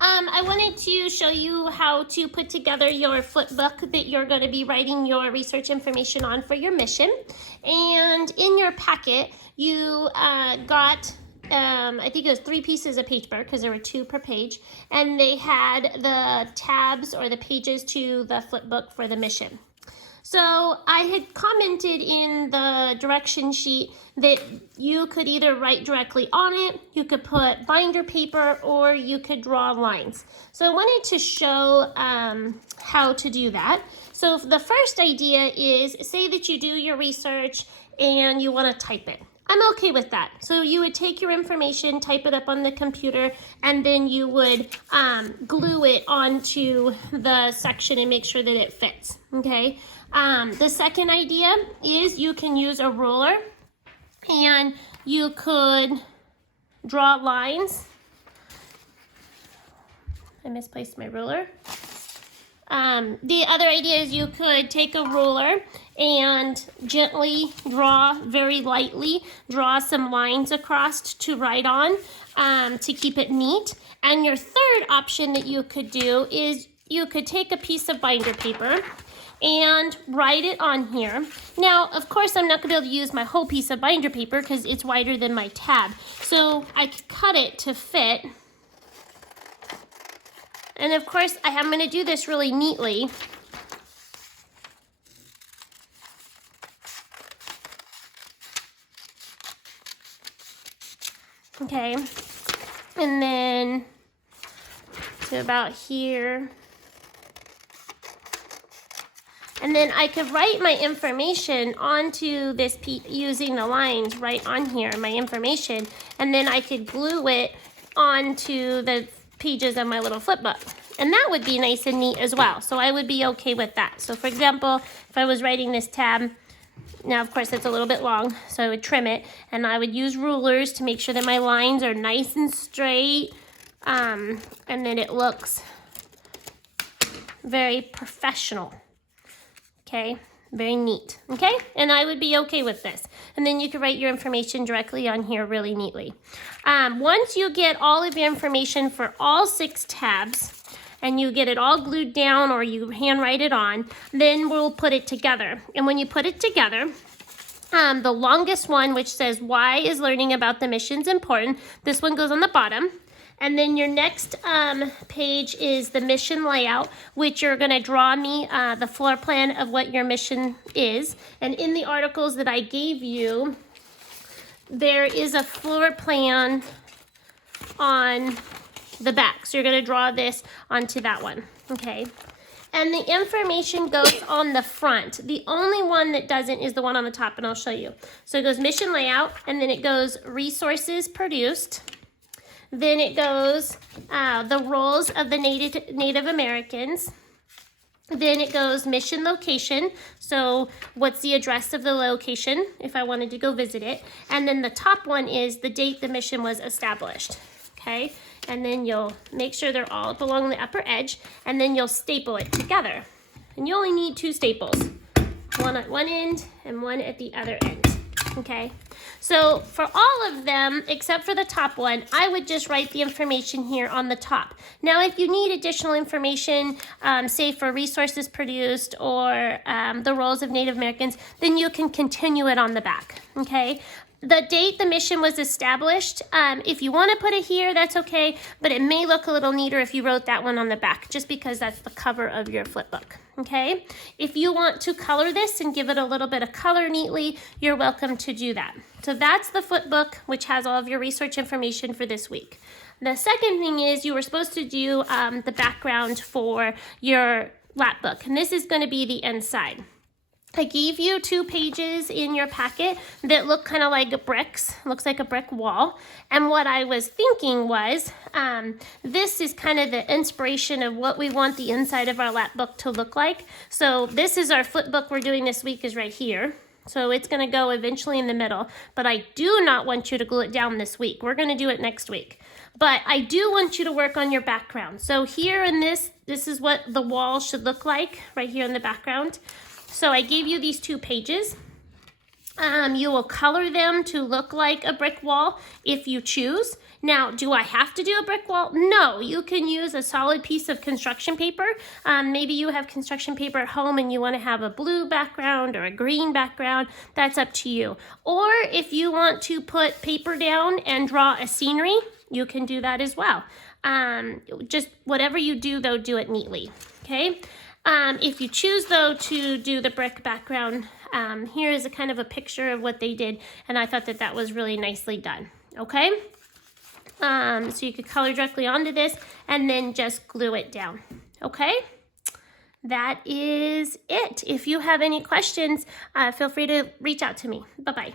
I wanted to show you how to put together your flip book that you're going to be writing your research information on for your mission. And in your packet, you got, I think it was 3 pieces of paper because there were 2 per page. And they had the tabs or the pages to the flip book for the mission. So I had commented in the direction sheet that you could either write directly on it, you could put binder paper, or you could draw lines. So I wanted to show how to do that. So the first idea is, say that you do your research and you want to type it. I'm okay with that. So you would take your information, type it up on the computer, and then you would glue it onto the section and make sure that it fits, okay? The second idea is you can use a ruler and you could draw lines. I misplaced my ruler. The other idea is you could take a ruler and gently draw, very lightly, draw some lines across to write on to keep it neat. And your third option that you could do is you could take a piece of binder paper and write it on here. Now, of course, I'm not gonna be able to use my whole piece of binder paper because it's wider than my tab. So I could cut it to fit. And of course, I'm gonna do this really neatly. Okay, and then to about here. And then I could write my information onto this using the lines right on here, my information, and then I could glue it onto the pages of my little flip book. And that would be nice and neat as well. So I would be okay with that. So for example, if I was writing this tab, now of course it's a little bit long, so I would trim it, and I would use rulers to make sure that my lines are nice and straight, and then it looks very professional. Okay, very neat, okay? And I would be okay with this. And then you can write your information directly on here really neatly. Once you get all of your information for all 6 tabs, and you get it all glued down or you handwrite it on, then we'll put it together. And when you put it together, the longest one, which says, why is learning about the missions important? This one goes on the bottom. And then your next page is the mission layout, which you're gonna draw me the floor plan of what your mission is. And in the articles that I gave you, there is a floor plan on the back. So you're gonna draw this onto that one, okay? And the information goes on the front. The only one that doesn't is the one on the top, and I'll show you. So it goes mission layout, and then it goes resources produced. Then it goes the roles of the Native Americans. Then it goes mission location. So what's the address of the location if I wanted to go visit it. And then the top one is the date the mission was established. Okay, and then you'll make sure they're all up along the upper edge, and then you'll staple it together. And you only need 2 staples, one at one end and one at the other end. Okay, so for all of them, except for the top one, I would just write the information here on the top. Now, if you need additional information, say for resources produced or the roles of Native Americans, then you can continue it on the back, okay? The date the mission was established, if you want to put it here, that's okay, but it may look a little neater if you wrote that one on the back, just because that's the cover of your flip book, okay? If you want to color this and give it a little bit of color neatly, you're welcome to do that. So that's the flip book, which has all of your research information for this week. The second thing is you were supposed to do the background for your lap book, and this is going to be the inside. I gave you 2 pages in your packet that look kind of like bricks, looks like a brick wall. And what I was thinking was, this is kind of the inspiration of what we want the inside of our lap book to look like. So this is our flip book we're doing this week is right here. So it's gonna go eventually in the middle, but I do not want you to glue it down this week. We're gonna do it next week. But I do want you to work on your background. So here in this is what the wall should look like right here in the background. So I gave you these 2 pages. You will color them to look like a brick wall if you choose. Now, do I have to do a brick wall? No, you can use a solid piece of construction paper. Maybe you have construction paper at home and you want to have a blue background or a green background. That's up to you. Or if you want to put paper down and draw a scenery, you can do that as well. Just whatever you do, though, do it neatly, okay? If you choose, though, to do the brick background, here is a kind of a picture of what they did, and I thought that that was really nicely done, okay? So you could color directly onto this and then just glue it down, okay? That is it. If you have any questions, feel free to reach out to me. Bye-bye.